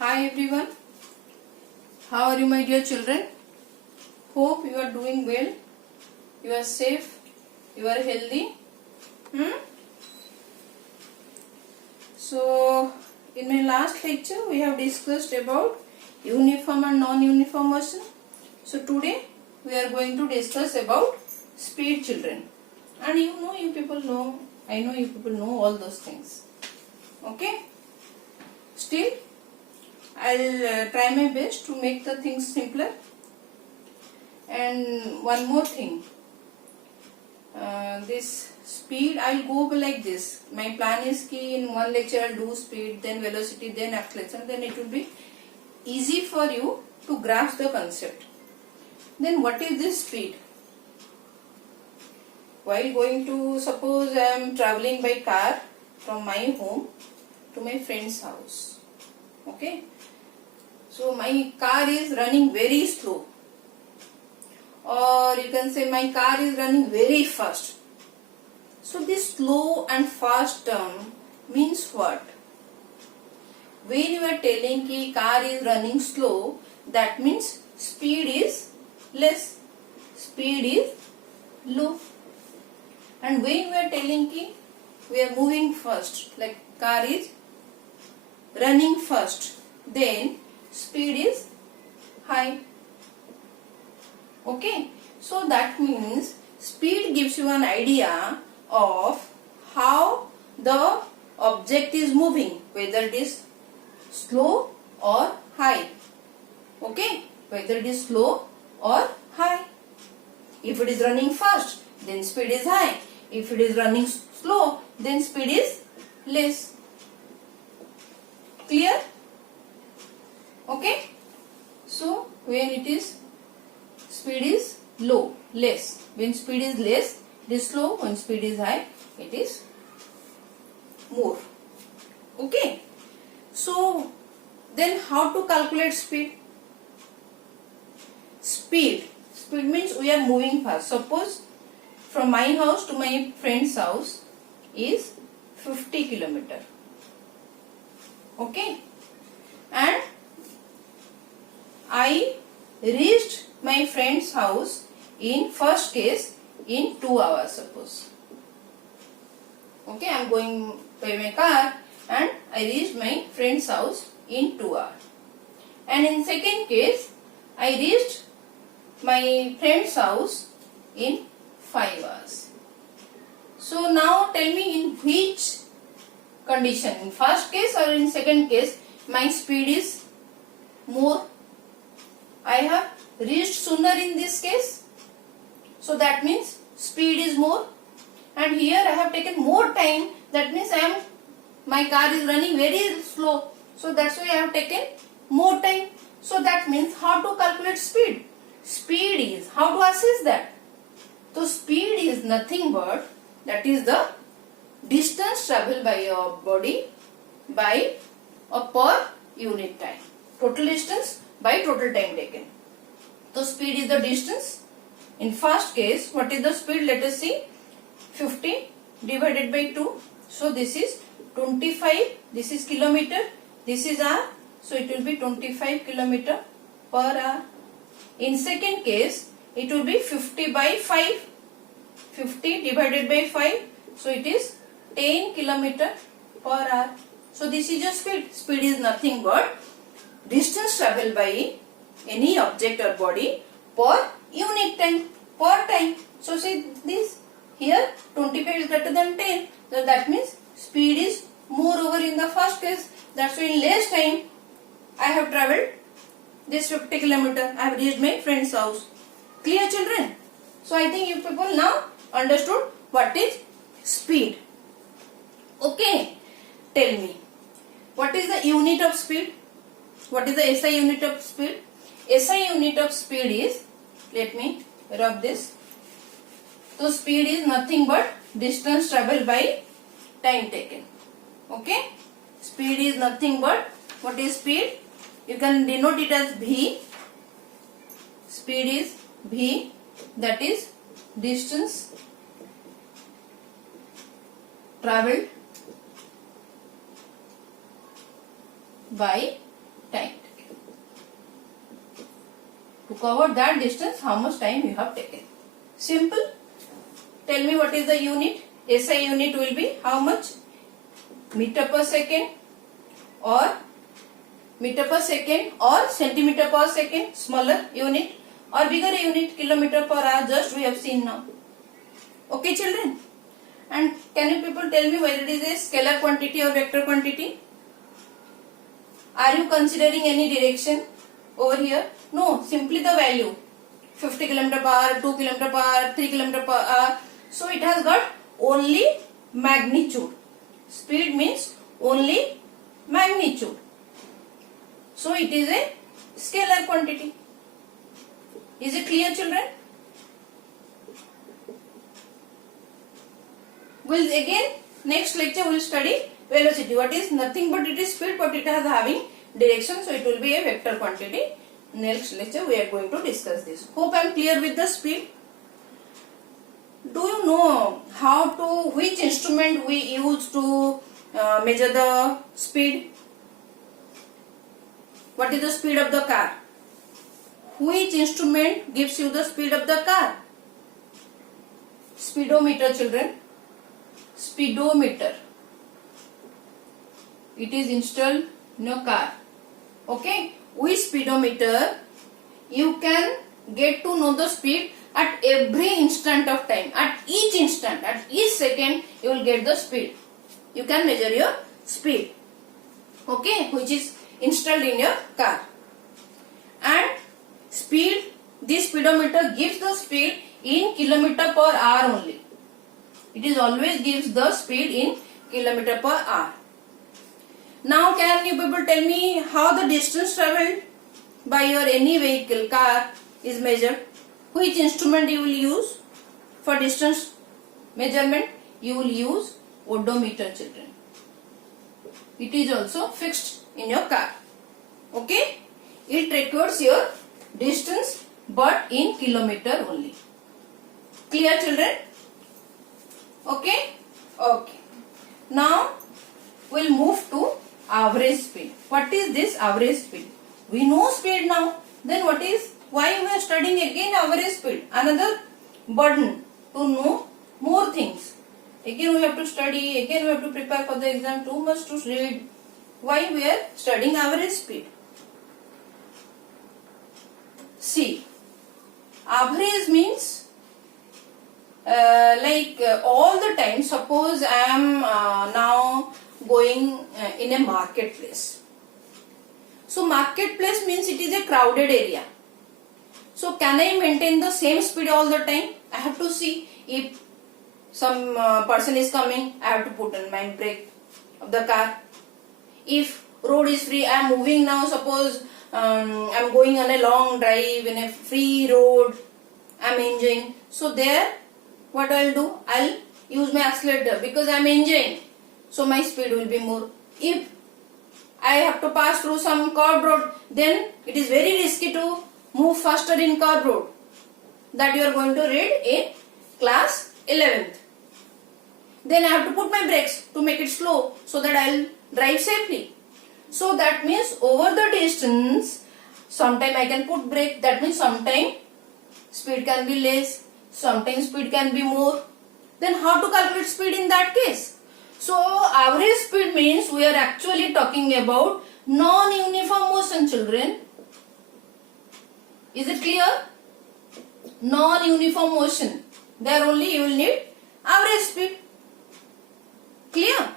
Hi everyone, how are you my dear children? Hope you are doing well, you are safe, you are healthy. So in my last lecture we have discussed about uniform and non-uniform motion. So today we are going to discuss about speed, children. And you people know, I know you people know all those things. Okay? Still I'll try my best to make the things simpler. And one more thing, this speed I'll go like this. My plan is ki in one lecture I'll do speed, then velocity, then acceleration. Then it will be easy for you to grasp the concept. Then what is this speed? While going to, suppose I am traveling by car from my home to my friend's house. Okay. So my car is running very slow, or you can say my car is running very fast. So this slow and fast term means what? When you are telling ki car is running slow, that means speed is less, speed is low. And when we are telling ki we are moving fast, like car is running fast, then speed is high. Okay, so that means speed gives you an idea of how the object is moving, whether it is slow or high. Okay, whether it is slow or high. If it is running fast, then speed is high. If it is running slow, then speed is less. Clear? Okay, so when it is speed is low, less. When speed is less, it is slow. When speed is high, it is more. Okay, so then how to calculate speed? Speed means we are moving fast. Suppose from my house to my friend's house is 50 kilometer. Okay, and I reached my friend's house in first case in 2 hours, suppose. Okay, I am going by my car and I reached my friend's house in 2 hours. And in second case, I reached my friend's house in 5 hours. So now tell me, in which condition, in first case or in second case, my speed is more? I have reached sooner in this case, so that means speed is more. And here I have taken more time, that means my car is running very slow, so that's why I have taken more time. So that means how to calculate speed? Speed is, how to assess that? So speed is nothing but, that is the distance travelled by your body by a per unit time. Total distance by total time taken. So speed is the distance. In first case, what is the speed? Let us see. 50 divided by 2. So this is 25. This is kilometer. This is hour. So it will be 25 kilometer per hour. In second case, it will be 50 by 5. 50 divided by 5. So it is 10 kilometer per hour. So this is your speed. Speed is nothing but distance travelled by any object or body per unit time, per time. So see this, here 25 is greater than 10. So that means speed is more over in the first case. That's why in less time I have travelled this 50 kilometer. I have reached my friend's house. Clear, children? So I think you people now understood what is speed. Okay, tell me, what is the unit of speed? What is the SI unit of speed? SI unit of speed is, let me rub this. So speed is nothing but distance travelled by time taken. Okay, speed is nothing but, what is speed? You can denote it as V. Speed is V, that is distance travelled by time taken. To cover that distance, how much time you have taken. Simple. Tell me what is the unit. SI unit will be how much? Meter per second or centimeter per second, smaller unit, or bigger unit, kilometer per hour, just we have seen now. Okay children? And can you people tell me whether it is a scalar quantity or vector quantity? Are you considering any direction over here? No, simply the value. 50 km per hour, 2 km per hour, 3 km per hour. So it has got only magnitude. Speed means only magnitude. So it is a scalar quantity. Is it clear children? Next lecture we'll study velocity. What is nothing but it is speed, but it has having direction, so it will be a vector quantity. Next lecture we are going to discuss this. Hope I am clear with the speed. Do you know which instrument we use to measure the speed? What is the speed of the car? Which instrument gives you the speed of the car? Speedometer children. Speedometer. It is installed in your car. Okay. With speedometer you can get to know the speed at every instant of time. At each instant, at each second you will get the speed. You can measure your speed. Okay. Which is installed in your car. And speed, this speedometer gives the speed in kilometer per hour only. It is always gives the speed in kilometer per hour. Now can you people tell me how the distance travelled by your any vehicle, car is measured? Which instrument you will use for distance measurement? You will use odometer children. It is also fixed in your car. Okay? It records your distance but in kilometer only. Clear children? Okay? Okay. Now we'll move to average speed. What is this average speed? We know speed now. Then why we are studying again average speed? Another burden to know more things. Again we have to study, again we have to prepare for the exam, too much to read. Why we are studying average speed? See, average means all the time. Suppose I am now going in a marketplace. So marketplace means it is a crowded area. So can I maintain the same speed all the time? I have to see if some person is coming, I have to put on my brake of the car. If road is free, I am moving now, suppose I am going on a long drive in a free road, I am enjoying. So there what I will do? I will use my accelerator because I am enjoying. So my speed will be more. If I have to pass through some curved road, then it is very risky to move faster in curved road. That you are going to read in class 11th. Then I have to put my brakes to make it slow so that I will drive safely. So that means over the distance, sometime I can put brake. That means sometime speed can be less, sometimes speed can be more. Then how to calculate speed in that case? So average speed means we are actually talking about non-uniform motion children. Is it clear? Non-uniform motion. There only you will need average speed. Clear?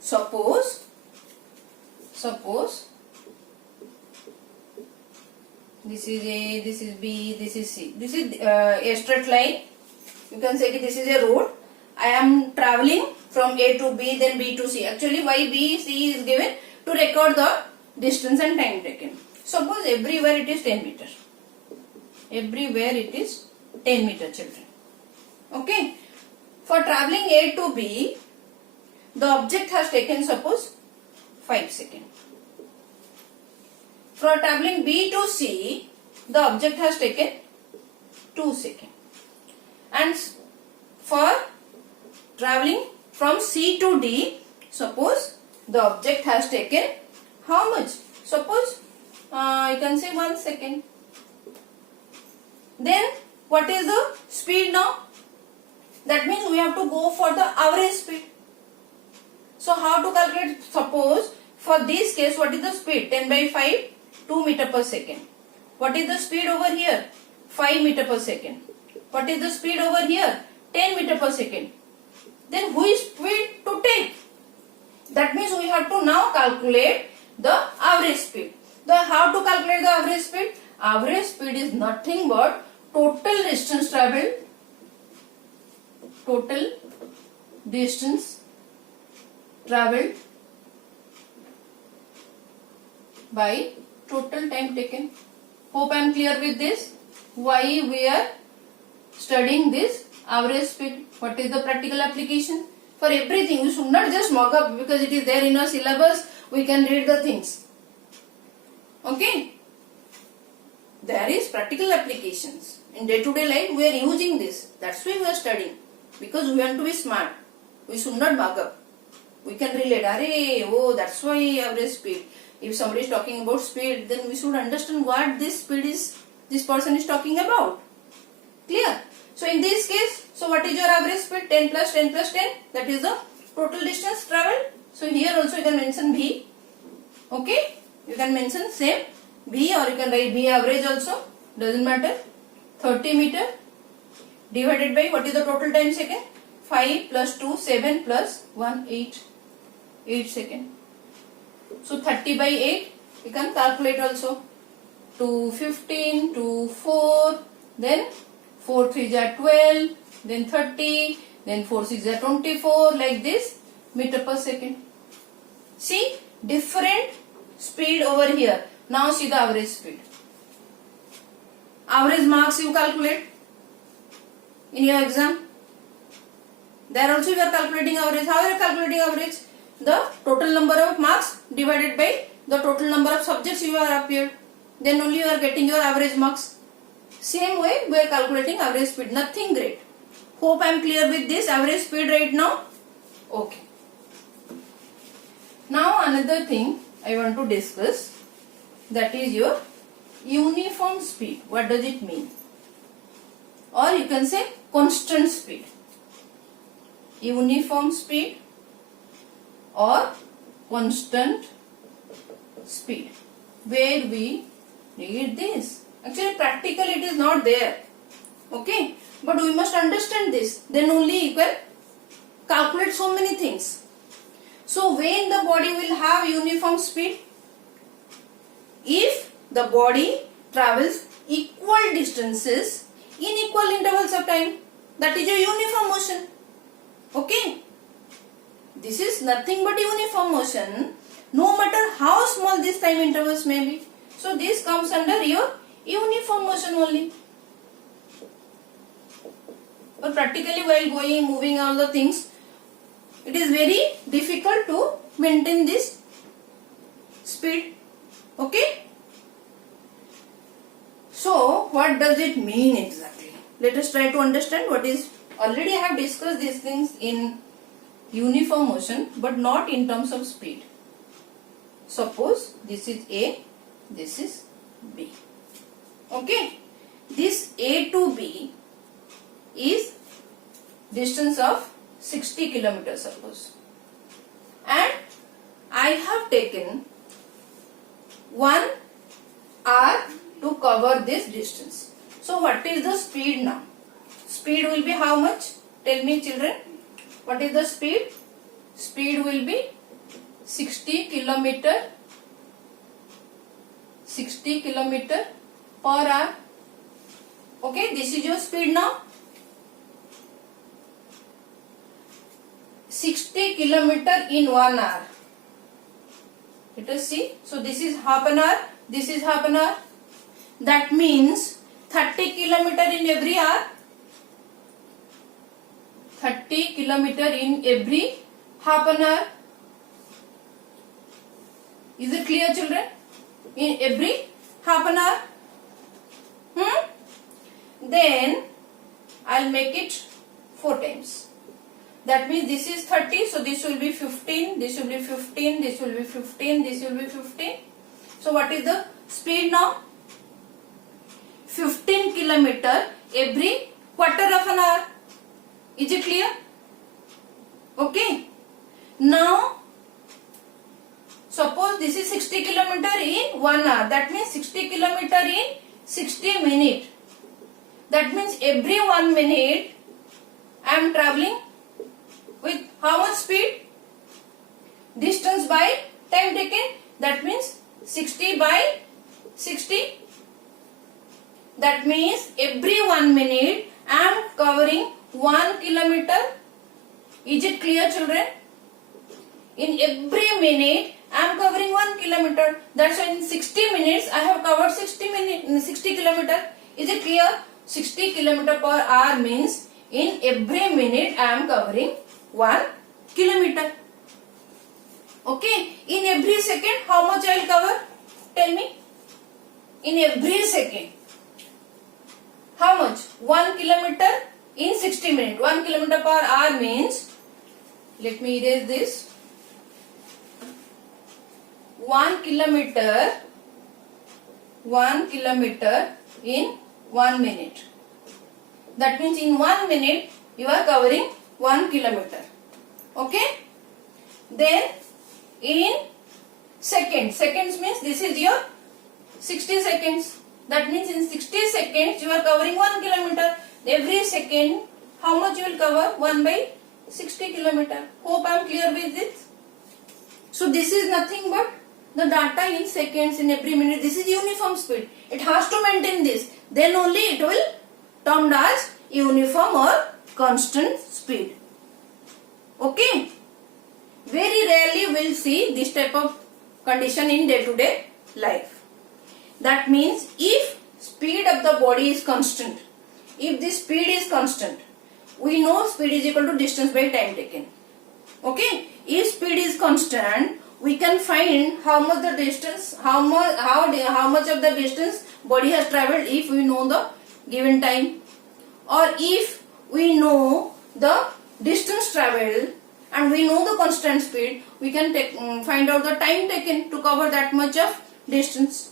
Suppose this is A, this is B, this is C. This is a straight line. You can say that this is a road. I am travelling from A to B, then B to C. Actually, why B, C is given to record the distance and time taken. Suppose everywhere it is 10 meter. Everywhere it is 10 meter children. Okay. For travelling A to B, the object has taken suppose 5 seconds. For travelling B to C, the object has taken 2 seconds. And for travelling from C to D, suppose the object has taken how much? Suppose you can say 1 second. Then what is the speed now? That means we have to go for the average speed. So how to calculate? Suppose for this case, what is the speed? 10 by 5, 2 meter per second. What is the speed over here? 5 meter per second. What is the speed over here? 10 meter per second. Then which speed to take? That means we have to now calculate the average speed. How to calculate the average speed? Average speed is nothing but total distance traveled. Total distance traveled by total time taken. Hope I am clear with this. Why we are studying this average speed? What is the practical application? For everything, we should not just mug up because it is there in our syllabus. We can read the things. Okay? There is practical applications. In day-to-day life, we are using this. That's why we are studying. Because we want to be smart. We should not mug up. We can relate. That's why average speed. If somebody is talking about speed, then we should understand what this speed is, this person is talking about. Clear? So in this case, so what is your average speed? 10 plus 10 plus 10. That is the total distance traveled. So here also you can mention V. Okay? You can mention same V, or you can write V average also. Doesn't matter. 30 meter divided by what is the total time second? 5 plus 2, 7 plus 1, 8. 8 second. So 30 by 8, you can calculate also. 2, 15, 2, 4, then 4, 3 are 12, then 30, then 4, 6 are 24, like this, meter per second. See, different speed over here. Now see the average speed. Average marks you calculate in your exam. There also you are calculating average. How you are calculating average? The total number of marks divided by the total number of subjects you are appeared. Then only you are getting your average marks. Same way we are calculating average speed. Nothing great. Hope I am clear with this average speed right now. Okay. Now another thing I want to discuss, that is your uniform speed. What does it mean? Or you can say constant speed. Uniform speed or constant speed. Where we need this. Actually practical it is not there. Okay. But we must understand this. Then only you can calculate so many things. So when the body will have uniform speed? If the body travels equal distances in equal intervals of time. That is a uniform motion. Okay. This is nothing but uniform motion, no matter how small these time intervals may be. So this comes under your uniform motion only. But practically while moving all the things, it is very difficult to maintain this speed. Okay. So what does it mean exactly? Let us try to understand what is. Already I have discussed these things in uniform motion, but not in terms of speed. Suppose this is A, this is B. Okay. This A to B is distance of 60 kilometers suppose. And I have taken 1 hour to cover this distance. So what is the speed now? Speed will be how much? Tell me children. What is the speed? Speed will be 60 kilometer per hour. Okay, this is your speed now. 60 kilometer in 1 hour. Let us see. So this is half an hour. This is half an hour. That means 30 kilometer in every hour. 30 kilometer in every half an hour. Is it clear children? In every half an hour. Then I'll make it 4 times. That means this is 30, so this will be 15, this will be 15, this will be 15, this will be 15. So what is the speed now? 15 kilometer every quarter of an hour. Is it clear? Okay. Now, suppose this is 60 kilometer in 1 hour. That means 60 kilometer in 60 minutes. That means every 1 minute I am traveling with how much speed? Distance by time taken. That means 60 by 60. That means every 1 minute I am covering 1 kilometer. Is it clear, children? In every minute I am covering 1 kilometer. That's why in 60 minutes I have covered 60 kilometer. Is it clear? 60 kilometer per hour means in every minute I am covering 1 kilometer. Okay. In every second how much I will cover? Tell me. In every second. How much? 1 kilometer in 60 minutes. 1 kilometer per hour means, let me erase this. 1 kilometer in 1 minute. That means in 1 minute you are covering 1 kilometer. Okay. Then in seconds. Seconds means this is your 60 seconds. That means in 60 seconds you are covering 1 kilometer. Every second how much you will cover? 1 by 60 kilometer. Hope I am clear with this. So this is nothing but the data in seconds in every minute. This is uniform speed. It has to maintain this. Then only it will termed as uniform or constant speed. Okay. Very rarely we will see this type of condition in day-to-day life. That means if speed of the body is constant, if the speed is constant, we know speed is equal to distance by time taken. Okay. If speed is constant, we can find how much the distance, how much of the distance body has travelled if we know the given time, or if we know the distance travelled and we know the constant speed, we can find out the time taken to cover that much of distance.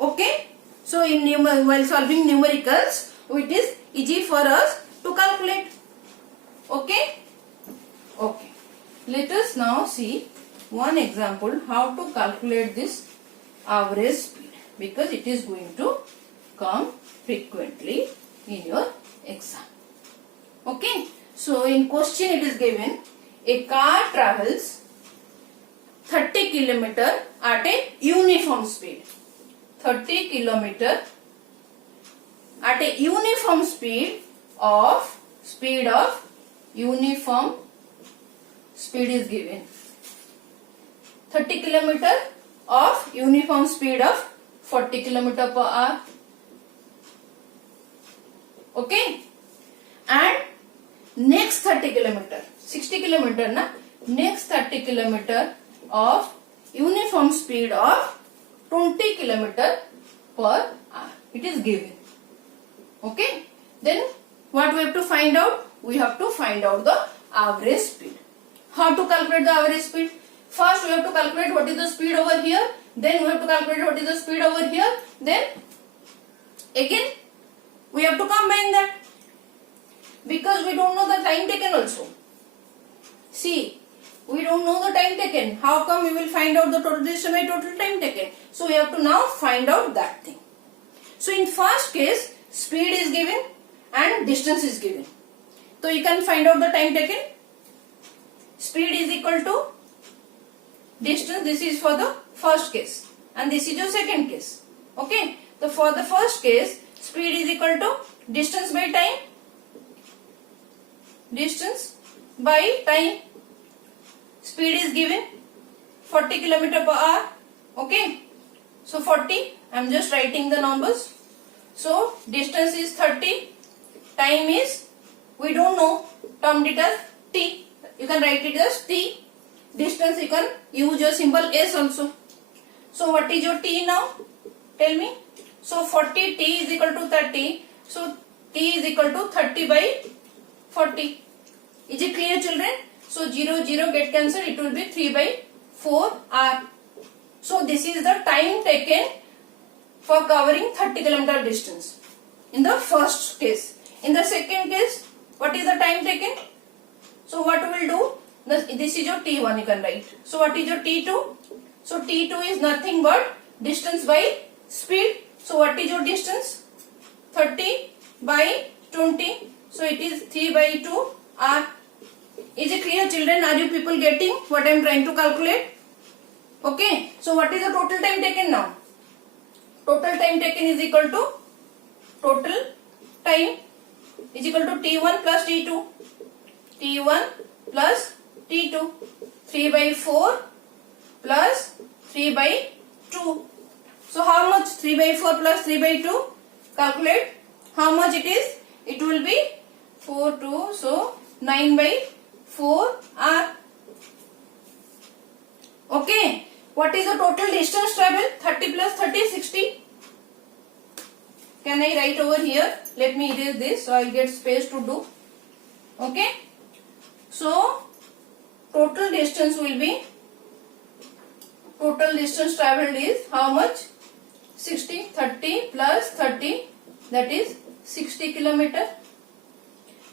Okay. So while solving numericals, it is easy for us to calculate. Okay. Okay. Let us now see one example how to calculate this average speed, because it is going to come frequently in your exam. Okay. So in question it is given, a car travels 30 km at a uniform speed. 30 km at a uniform uniform speed is given. 30 km of uniform speed of 40 km per hour. Okay. And next 30 km, 60 km na, next 30 km of uniform speed of 20 km per hour. It is given. Okay. Then what we have to find out? We have to find out the average speed. How to calculate the average speed? First we have to calculate what is the speed over here. Then we have to calculate what is the speed over here. Then again we have to combine that, because we don't know the time taken also. See, we don't know the time taken. How come we will find out the total distance by total time taken? So we have to now find out that thing. So in first case, speed is given and distance is given. So you can find out the time taken. Speed is equal to distance. This is for the first case and this is your second case. Okay. So for the first case, speed is equal to distance by time. Distance by time. Speed is given 40 km per hour. Okay. So 40, I am just writing the numbers. So distance is 30. Time is, we don't know, termed it as t. You can write it as t. Distance, you can use your symbol s also. So what is your t now? Tell me. So 40, t is equal to 30. So t is equal to 30 by 40. Is it clear, children? So 0, 0 get cancelled. It will be 3 by 4 r. So this is the time taken for covering 30 kilometer distance in the first case. In the second case, what is the time taken? So what we will do? This is your T1, you can write. So what is your T2? So T2 is nothing but distance by speed. So what is your distance? 30 by 20. So it is 3 by 2 r. Is it clear, children? Are you people getting what I am trying to calculate? Okay. So what is the total time taken now? Total time taken is equal to total time is equal to T1 plus T2. T1 plus T2. 3 by 4 plus 3 by 2. So how much? 3 by 4 plus 3 by 2. Calculate how much it is. It will be 4, 2. So 9 by 4 r. Okay. What is the total distance travel? 30 plus 30, 60. Can I write over here? Let me erase this so I will get space to do. Okay. So total distance will be, total distance traveled is how much? 60. 30 plus 30, that is 60 kilometer.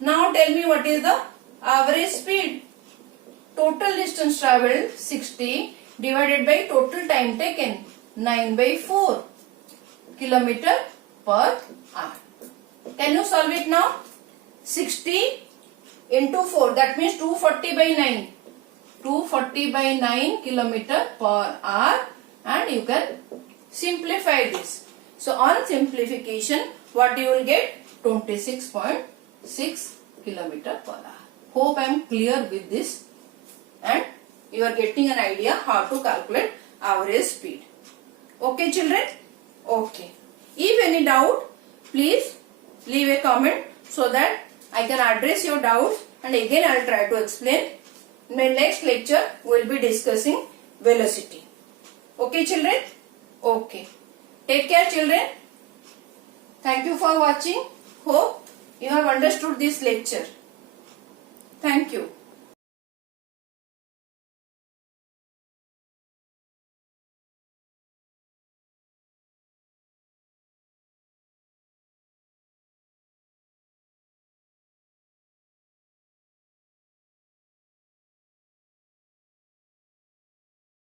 Now tell me what is the average speed. Total distance traveled 60 divided by total time taken, 9 by 4 kilometer per hour. Can you solve it now? 60 into 4, that means 240 by 9. 240 by 9 kilometer per hour, and you can simplify this. So on simplification, what you will get? 26.6 kilometer per hour. Hope I am clear with this and you are getting an idea how to calculate average speed. Okay, children? Okay. If any doubt, please leave a comment so that I can address your doubts, and again I will try to explain. In my next lecture, we will be discussing velocity. Okay, children? Okay. Take care, children. Thank you for watching. Hope you have understood this lecture. Thank you.